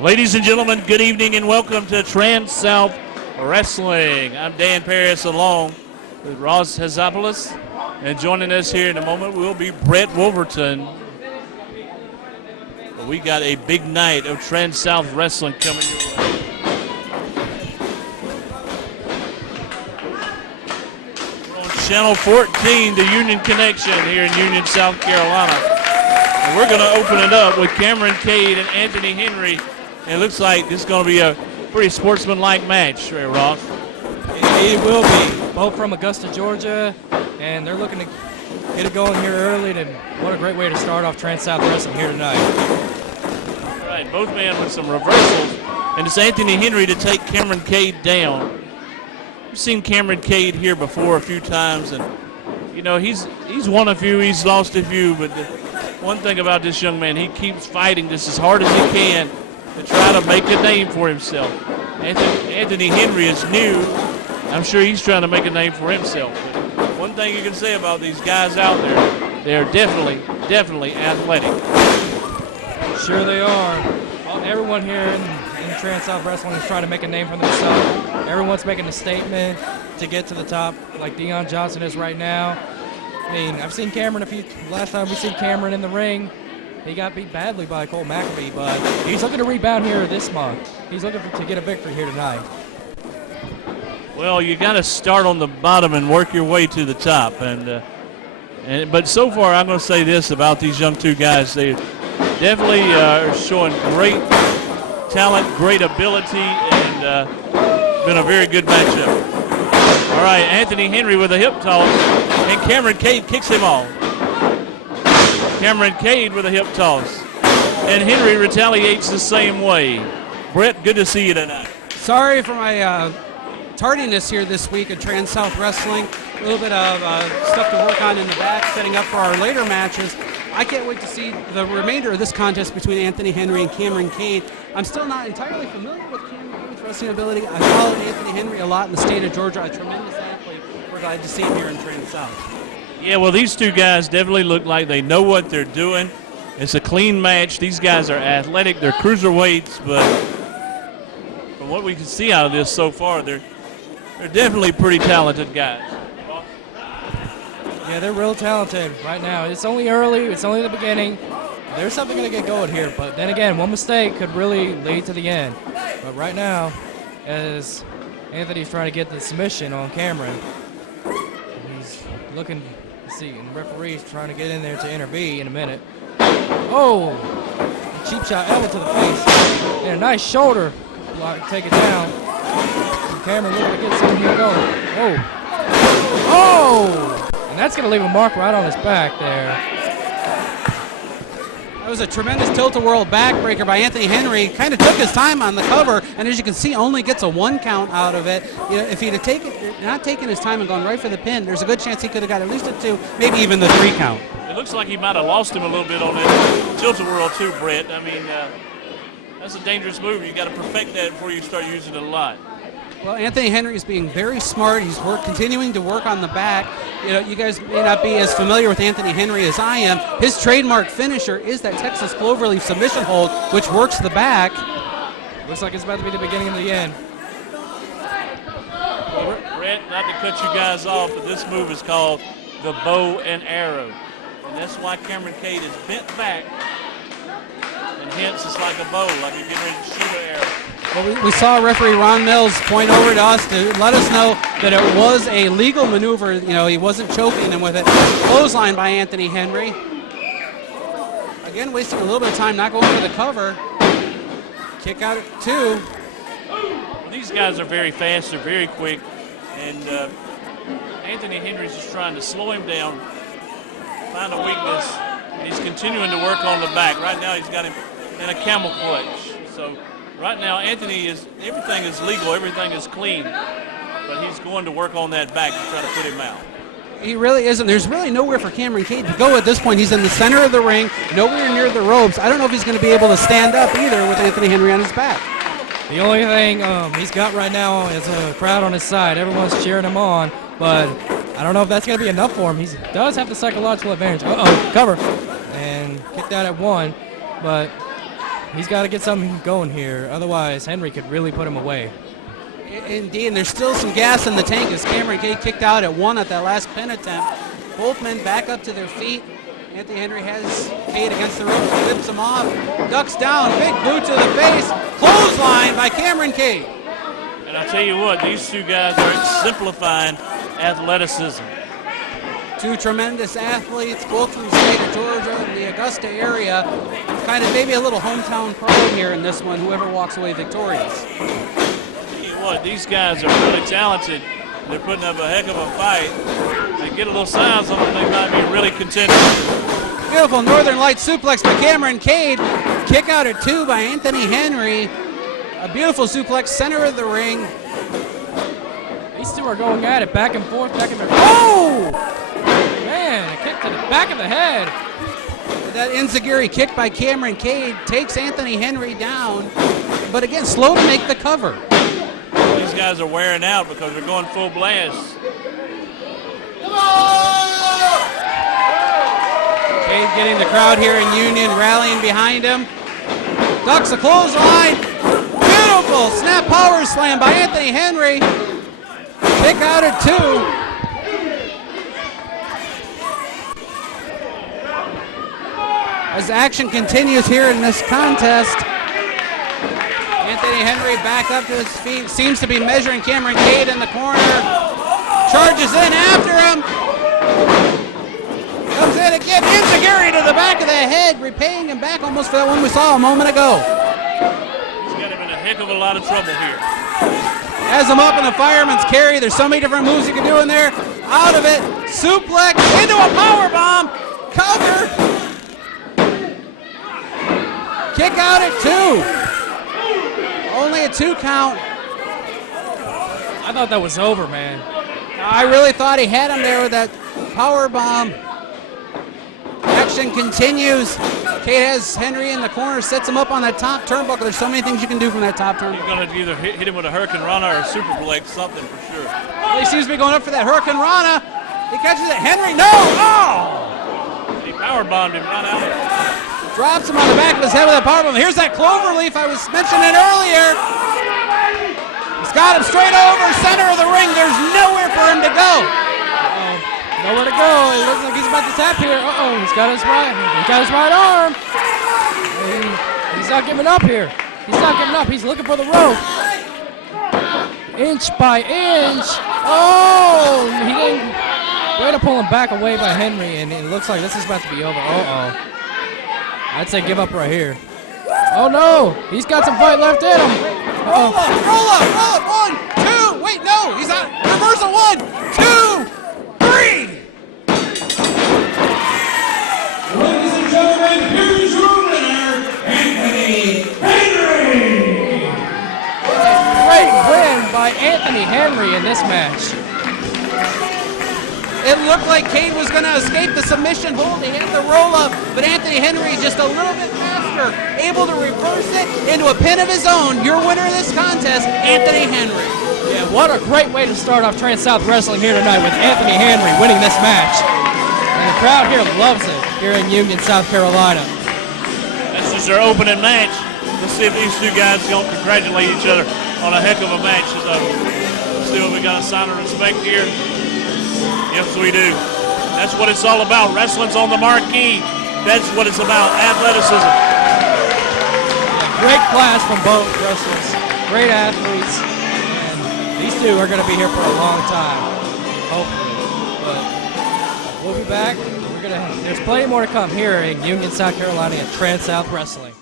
Ladies and gentlemen, good evening and welcome to Trans-South Wrestling. I'm Dan Paris along with Ross Hazopoulos, and joining us here in a moment will be Brett Wolverton. We got a big night of Trans-South Wrestling coming your way. We're on Channel 14, the Union Connection here in Union, South Carolina. And we're going to open it up with Kameron Kade and Anthony Henry. It looks like this is going to be a pretty sportsmanlike match, right, Ross? It will be. Both from Augusta, Georgia, and they're looking to get it going here early. And what a great way to start off Trans-South Wrestling here tonight. All right, both men with some reversals, and it's Anthony Henry to take Kameron Kade down. We've seen Kameron Kade here before a few times, and you know he's won a few, he's lost a few, but the one thing about this young man, he keeps fighting just as hard as he can to try to make a name for himself. Anthony Henry is new. I'm sure he's trying to make a name for himself. But one thing you can say about these guys out there, they're definitely athletic. Sure they are. Well, everyone here in Trans-South Wrestling is trying to make a name for themselves. Everyone's making a statement to get to the top, like Deion Johnson is right now. I mean, I've seen Cameron last time we seen Cameron in the ring, he got beat badly by Cole McAfee, but he's looking to rebound here this month. He's looking to get a victory here tonight. Well, you got to start on the bottom and work your way to the top. But so far, I'm going to say this about these young two guys. They definitely are showing great talent, great ability, and been a very good matchup. All right, Anthony Henry with a hip toss, and Kameron Kade kicks him off. Kameron Kade with a hip toss. And Henry retaliates the same way. Brett, good to see you tonight. Sorry for my tardiness here this week at Trans-South Wrestling. A little bit of stuff to work on in the back, setting up for our later matches. I can't wait to see the remainder of this contest between Anthony Henry and Kameron Kade. I'm still not entirely familiar with Kameron Kade's wrestling ability. I followed Anthony Henry a lot in the state of Georgia. A tremendous athlete. We're glad to see him here in Trans-South. Yeah, well, these two guys definitely look like they know what they're doing. It's a clean match. These guys are athletic. They're cruiserweights, but from what we can see out of this so far, they're definitely pretty talented guys. Yeah, they're real talented right now. It's only early. It's only the beginning. There's something going to get going here, but then again, one mistake could really lead to the end. But right now, as Anthony's trying to get the submission on Cameron, he's looking – see, and the referee's trying to get in there to intervene in a minute. Oh! A cheap shot elbow to the face. And a nice shoulder block to take it down. And Cameron looking to get something here going. Oh! Oh! And that's going to leave a mark right on his back there. That was a tremendous tilt-a-whirl backbreaker by Anthony Henry. Kind of took his time on the cover, and as you can see, only gets a 1 count out of it. You know, if he'd have not taken his time and gone right for the pin, there's a good chance he could have got at least a 2, maybe even the 3 count. It looks like he might have lost him a little bit on that tilt-a-whirl too, Brett. I mean, that's a dangerous move. You got to perfect that before you start using it a lot. Well, Anthony Henry is being very smart. He's continuing to work on the back. You know, you guys may not be as familiar with Anthony Henry as I am. His trademark finisher is that Texas Cloverleaf submission hold, which works the back. Looks like it's about to be the beginning of the end. Well, Brett, not to cut you guys off, but this move is called the bow and arrow. And that's why Kameron Kade is bent back, and hence it's like a bow, like you're getting ready to shoot an arrow. Well, we saw referee Ron Mills point over to us to let us know that it was a legal maneuver. You know, he wasn't choking him with it. Clothesline by Anthony Henry. Again, wasting a little bit of time, not going for the cover. Kick out at 2. Well, these guys are very fast. They're very quick. And Anthony Henry's just trying to slow him down, find a weakness, and he's continuing to work on the back. Right now he's got him in a camel clutch. So right now, everything is legal, everything is clean, but he's going to work on that back to try to put him out. He really isn't. There's really nowhere for Kameron Kade to go at this point. He's in the center of the ring, nowhere near the ropes. I don't know if he's going to be able to stand up either with Anthony Henry on his back. The only thing he's got right now is a crowd on his side. Everyone's cheering him on, but I don't know if that's going to be enough for him. He does have the psychological advantage. Uh-oh, cover. And kicked out at 1, but He's got to get something going here. Otherwise, Henry could really put him away. Indeed, and there's still some gas in the tank as Kameron Kade kicked out at 1 at that last pin attempt. Both men back up to their feet. Anthony Henry has Kade against the ropes, flips him off, ducks down, big boot to the face, clothesline by Kameron Kade. And I tell you what, these two guys are exemplifying athleticism. Two tremendous athletes, both from the state of Georgia, the Augusta area. Kind of maybe a little hometown pride here in this one, whoever walks away victorious. I tell you what, these guys are really talented. They're putting up a heck of a fight. They get a little size on them, they might be really contending. Beautiful Northern Light suplex by Kameron Kade. Kick out at 2 by Anthony Henry. A beautiful suplex, center of the ring. These two are going at it, back and forth, back and forth. Oh! Man, a kick to the back of the head. That enziguri kick by Kameron Kade takes Anthony Henry down, but again, slow to make the cover. These guys are wearing out because they're going full blast. Kade getting the crowd here in Union rallying behind him. Ducks a clothesline. Beautiful snap power slam by Anthony Henry. Kick out at 2. As action continues here in this contest, Anthony Henry back up to his feet, seems to be measuring Kameron Kade in the corner, charges in after him, comes in again, enziguri to the back of the head, repaying him back almost for that one we saw a moment ago. He's got him in a heck of a lot of trouble here. Has him up in a fireman's carry, there's so many different moves you can do in there, out of it, suplex into a power bomb, cover, kick out at 2. Only a 2 count. I thought that was over, man. I really thought he had him there with that power bomb. Action continues. Kade has Henry in the corner, sets him up on that top turnbuckle. There's so many things you can do from that top He's turnbuckle. going to either hit him with a Hurricane Rana or a Superplex, something for sure. Well, he seems to be going up for that Hurricane Rana. He catches it. Henry, no! Oh! He power bombed him right out. Drops him on the back of his head with that power bomb. Here's that cloverleaf I was mentioning earlier. He's got him straight over center of the ring. There's nowhere for him to go. Nowhere to go. It looks like he's about to tap here. Uh-oh, he's got his right arm. He's not giving up here. He's not giving up. He's looking for the rope. Inch by inch. Oh, he didn't. Way to pull him back away by Henry, and it looks like this is about to be over. Uh-oh. I'd say give up right here. Oh no, he's got some fight left in him. Roll up, 1, 2, wait, no, he's on reversal, 1, 2, 3. Ladies and gentlemen, here's your winner, Anthony Henry. Great win by Anthony Henry in this match. It looked like Kade was going to escape the submission hold. He had the roll-up, but Anthony Henry just a little bit faster, able to reverse it into a pin of his own. Your winner of this contest, Anthony Henry. Yeah, what a great way to start off Trans-South Wrestling here tonight with Anthony Henry winning this match. And the crowd here loves it here in Union, South Carolina. This is their opening match. Let's see if these two guys are going to congratulate each other on a heck of a match. So let's see what we got a sign of respect here. Yes, we do. That's what it's all about. Wrestling's on the marquee. That's what it's about, athleticism. Great class from both wrestlers. Great athletes. And these two are going to be here for a long time, hopefully. But we'll be back. There's plenty more to come here in Union, South Carolina at Trans-South Wrestling.